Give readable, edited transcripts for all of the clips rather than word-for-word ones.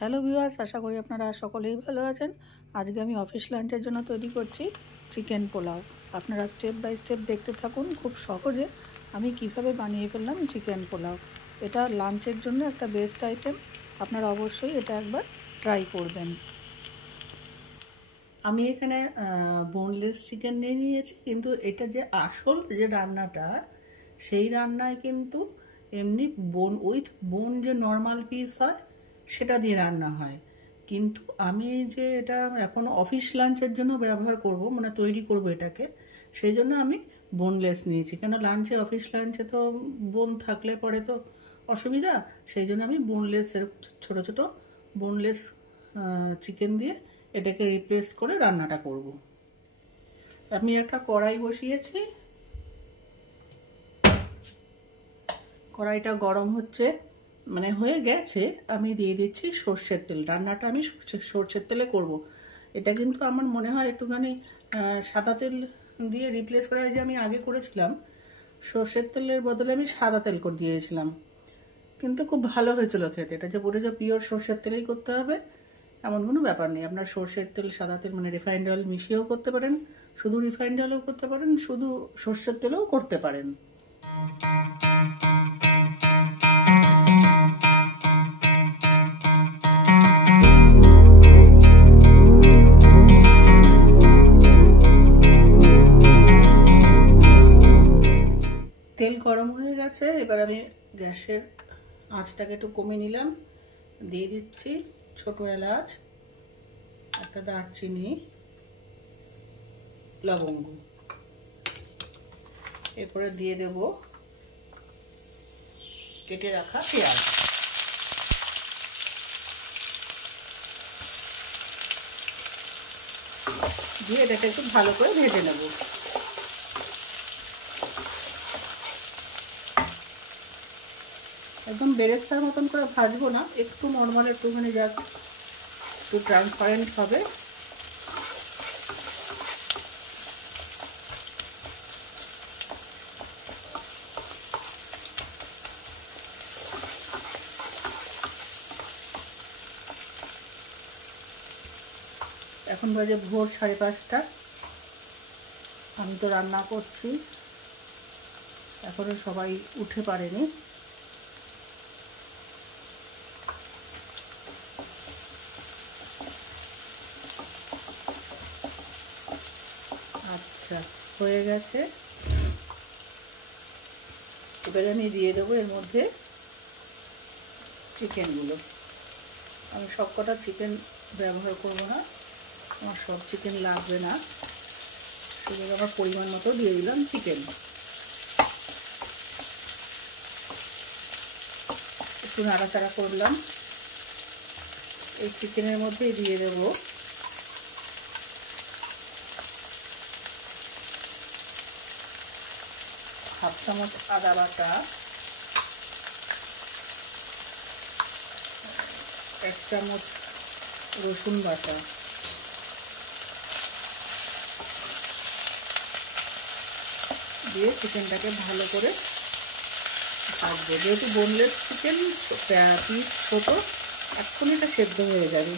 Hello viewers, আশা করি আপনারা সকলেই ভালো আছেন। আজকে আমি অফিস লাঞ্চের জন্য তৈরি করছি চিকেন পোলাও। আপনারা স্টেপ বাই স্টেপ দেখতে থাকুন। খুব সহজে আমি কিভাবে বানিয়ে ফেললাম চিকেন পোলাও। এটা লাঞ্চের জন্য একটা বেস্ট আইটেম। আপনারা অবশ্যই এটা একবার ট্রাই করবেন। আমি এখানে বোনলেস চিকেন নিয়ে নিয়েছি, কিন্তু এটা যে আসল যে রান্নাটা, সেই রান্নায় কিন্তু এমনি বোন উইথ বোন যে নর্মাল পিস হয় সেটা দিয়ে রান্না হয়। কিন্তু আমি যে এটা এখন অফিস লাঞ্চের জন্য ব্যবহার করব, মানে তৈরি করব এটাকে, সেই জন্য আমি বোনলেস নিয়েছি। কেন লাঞ্চে, অফিস লাঞ্চে তো বোন থাকলে পরে তো অসুবিধা, সেই জন্য আমি বোনলেস, ছোটো ছোটো বোনলেস চিকেন দিয়ে এটাকে রিপ্লেস করে রান্নাটা করব। আমি একটা কড়াই বসিয়েছি, কড়াইটা গরম হচ্ছে, মানে হয়ে গেছে। আমি দিয়ে দিচ্ছি সর্ষের তেল। রান্নাটা আমি সর্ষের তেলে করব। এটা কিন্তু আমার মনে হয় একটুখানি সাদা তেল দিয়ে রিপ্লেস করা, যে আমি আগে করেছিলাম সর্ষের তেলের বদলে আমি সাদা তেল করে দিয়েছিলাম, কিন্তু খুব ভালো হয়েছিল খেতে। এটা যে বলে যে পিওর সর্ষের তেলেই করতে হবে এমন কোনো ব্যাপার নেই। আপনার সর্ষের তেল, সাদা তেল মানে রিফাইন্ড অয়েল মিশিয়েও করতে পারেন, শুধু রিফাইন্ড অয়েলও করতে পারেন, শুধু সর্ষের তেলেও করতে পারেন। তেল গরম হয়ে গেছে, এবার আমি গ্যাসের আঁচটাকে একটু কমে নিলাম। দিয়ে দিচ্ছি ছোটো এলাচ, একটা দারচিনি, লবঙ্গ। এরপরে দিয়ে দেব কেটে রাখা পেঁয়াজ। দিয়ে এটাকে একটু ভালো করে ভেজে নেব। একদম বেরেস্তার মতন করে ভাজবো না, একটু নর্মাল, একটুখানি জাস্ট একটু ট্রান্সপারেন্ট হবে। এখন বাজে ভোর 5:30। আমি তো রান্না করছি, এখনো সবাই উঠে পারেনি। আচ্ছা, হয়ে গেছে। এবারে আমি দিয়ে দেবো এর মধ্যে চিকেনগুলো। আমি সব কটা চিকেন ব্যবহার করব না, আমার সব চিকেন লাগবে না, শুধু আমার পরিমাণ মতো দিয়ে দিলাম চিকেন। একটু নাড়াচাড়া করলাম। এই চিকেনের মধ্যেই দিয়ে দেব হাফ চামচ আদা বাটা, 1 চামচ রসুন বাটা, দিয়ে চিকেনটাকে ভালো করে ভাজবো। যেহেতু বোনলেস চিকেন, পিস ছোটো, এক্ষুনি এটা সেদ্ধ হয়ে যাবে।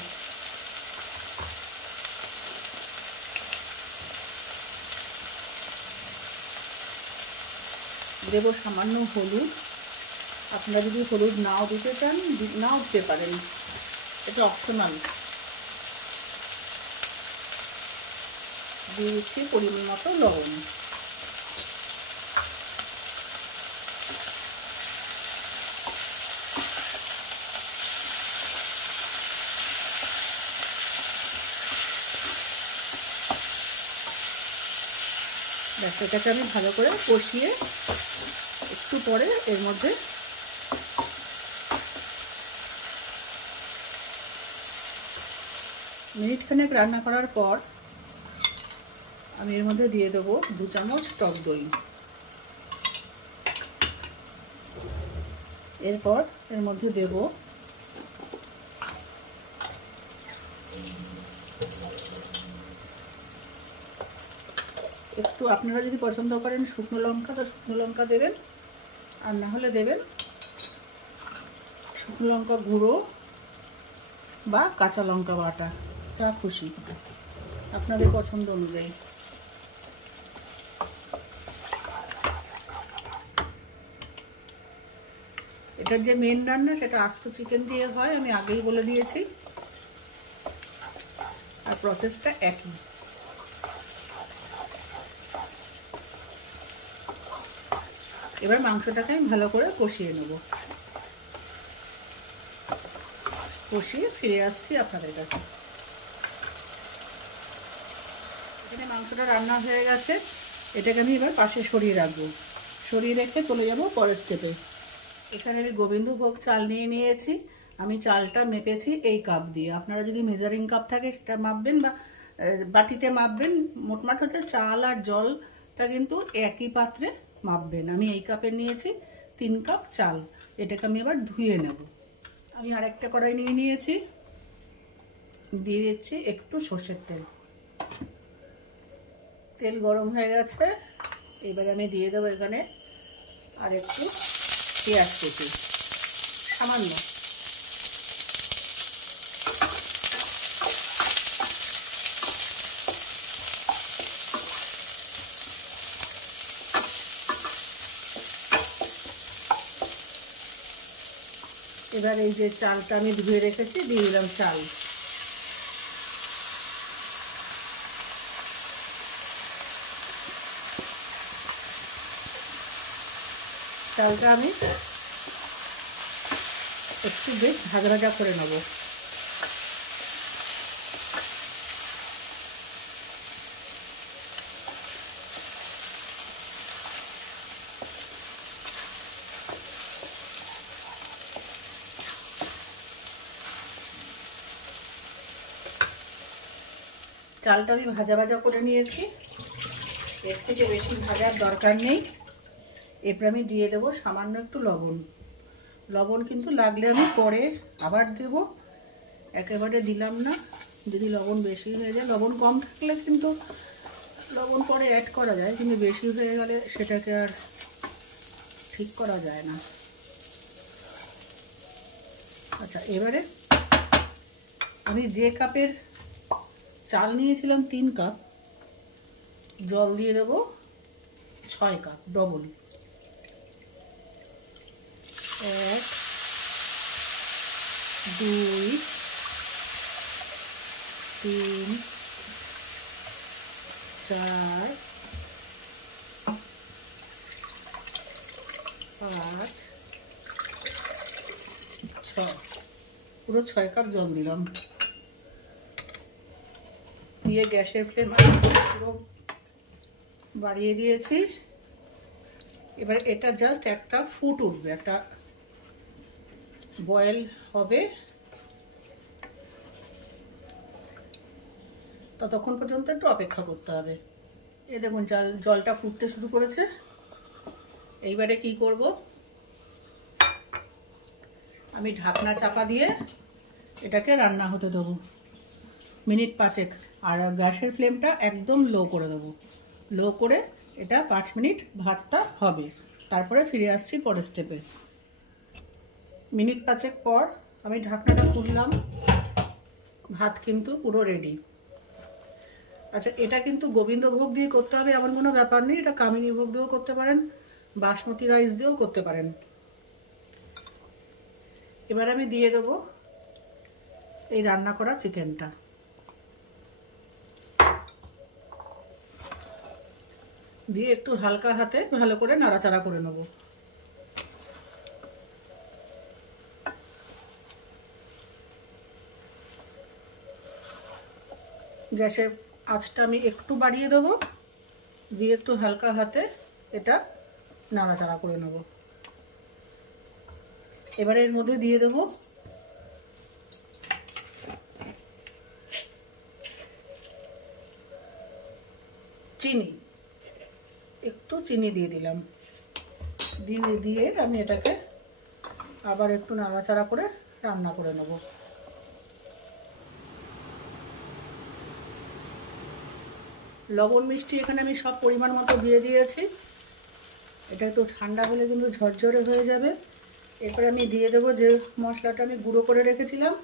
দেব সামান্য হলুদ। আপনারা যদি হলুদ নাও দিতে চান, নাও দিতে পারেন, এটা অপশনাল। দিয়ে দিচ্ছি পরিমাণ মতো লবণ। এটাকে আমি ভালো করে কষিয়ে একটু পরে এর মধ্যে মিনিটখানেক রান্না করার পর আমি এর মধ্যে দিয়ে দেবো 2 চামচ টক দই। এরপর এর মধ্যে দেব একটু, আপনারা যদি পছন্দ করেন শুকনো লঙ্কা তো শুকনো লঙ্কা দেবেন, আর না হলে দেবেন শুকনো লঙ্কা গুঁড়ো, বা কাঁচা লঙ্কা বাটা, যা খুশি আপনাদের পছন্দ অনুযায়ী। এটার যে মেন রান্না সেটা আস্ত চিকেন দিয়ে হয়, আমি আগেই বলে দিয়েছি, আর প্রসেসটা একই। এবার মাংসটাকে আমি ভালো করে কষিয়ে নেব, কষিয়ে ফিরে আসছি আপনাদের কাছে। এখানে মাংসটা রান্না হয়ে গেছে, এটাকে আমি এবার পাশে সরিয়ে রাখবো, সরিয়ে রেখে চলে যাব পরের স্টেপে। এখানে আমি গোবিন্দভোগ চাল নিয়ে নিয়েছি, আমি চালটা মেপেছি এই কাপ দিয়ে, আপনারা যদি মেজারিং কাপ থাকে সেটা মাপবেন বা বাটিতে মাপবেন। মোটমাট হচ্ছে চাল আর জলটা কিন্তু একই পাত্রে মাপবেন। আমি এই কাপের নিয়েছি 3 কাপ চাল, এটাকে আমি এবার ধুয়ে নেব। আমি আরেকটা কড়াই নিয়ে নিয়েছি, দিয়ে দিচ্ছি একটু সর্ষের তেল। তেল গরম হয়ে গেছে, এবারে আমি দিয়ে দেবো এখানে আর একটু পেঁয়াজ কুচি, সামান্য। এবার এই যে চালটা আমি ধুয়ে রেখেছি দিয়ে দিলাম চাল। চালটা আমি একটু বেশ ভাজা ভাজা করে নেব। চালটা আমি ভাজা ভাজা করে নিয়েছি, এর থেকে বেশি ভাজার দরকার নেই। এরপর আমি দিয়ে দেবো সামান্য একটু লবণ। লবণ কিন্তু লাগলে আমি পরে আবার দেব, একেবারে দিলাম না। যদি লবণ বেশি হয়ে যায়, লবণ কম থাকলে কিন্তু লবণ পরে অ্যাড করা যায়, কিন্তু বেশি হয়ে গেলে সেটাকে আর ঠিক করা যায় না। আচ্ছা, এবারে আমি যে কাপের চাল নিয়েছিলাম 3 কাপ, জল দিয়ে দেবো 6 কাপ, ডবল। 1 2 3 4 5 6, পুরো 6 কাপ জল দিলাম। দিয়ে গ্যাসের ফ্লেম পুরো বাড়িয়ে দিয়েছি। এবার এটা জাস্ট একটা ফুট উঠবে, একটা বয়েল হবে, ততক্ষণ পর্যন্ত একটু অপেক্ষা করতে হবে। এই দেখুন জলটা ফুটতে শুরু করেছে। এইবারে কি করব, আমি ঢাকনা চাপা দিয়ে এটাকে রান্না হতে দেবো মিনিট 5, আর গ্যাসের ফ্লেমটা একদম লো করে দেবো। লো করে এটা 5 মিনিট ভাতটা হবে, তারপরে ফিরে আসছি পরের স্টেপে। মিনিট 5 পর আমি ঢাকনাটা খুললাম, ভাত কিন্তু পুরো রেডি। আচ্ছা, এটা কিন্তু গোবিন্দভোগ দিয়ে করতে হবে এমন কোনো ব্যাপার নেই, এটা কামিনী ভোগ দিয়েও করতে পারেন, বাসমতি রাইস দিয়েও করতে পারেন। এবার আমি দিয়ে দেবো এই রান্না করা চিকেনটা, দিয়ে একটু হালকা হাতে ভালো করে নাড়াচাড়া করে নেব। গ্যাসের আঁচটা আমি একটু বাড়িয়ে দেবো, দিয়ে একটু হালকা হাতে এটা নাড়াচাড়া করে নেব। এবারে এর মধ্যে দিয়ে দেবো চিনি, একটু চিনি দিয়ে দিলাম। দিয়ে আমি এটাকে আবার একটু নাড়াচাড়া করে রান্না করে নেব। লবণ মিষ্টি এখানে আমি সব পরিমাণ মতো দিয়ে দিয়েছি। এটা একটু ঠান্ডা হলে কিন্তু ঝরঝরে হয়ে যাবে। এরপরে আমি দিয়ে দেবো যে মশলাটা আমি গুঁড়ো করে রেখেছিলাম,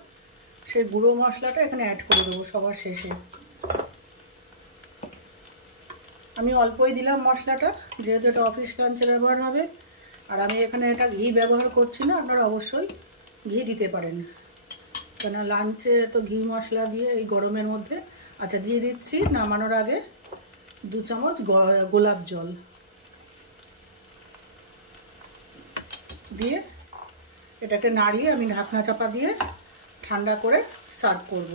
সেই গুঁড়ো মশলাটা এখানে অ্যাড করে দেবো সবার শেষে। আমি অল্পই দিলাম মশলাটা, যেহেতু এটা অফিস লাঞ্চে ব্যবহার হবে। আর আমি এখানে এটা ঘি ব্যবহার করছি না, আপনারা অবশ্যই ঘি দিতে পারেন, কেন লাঞ্চে এত ঘি মশলা দিয়ে এই গরমের মধ্যে। আচ্ছা, দিয়ে দিচ্ছি নামানোর আগে 2 চামচ গোলাপ জল দিয়ে এটাকে নাড়িয়ে আমি ঢাকনা চাপা দিয়ে ঠান্ডা করে সার্ভ করব।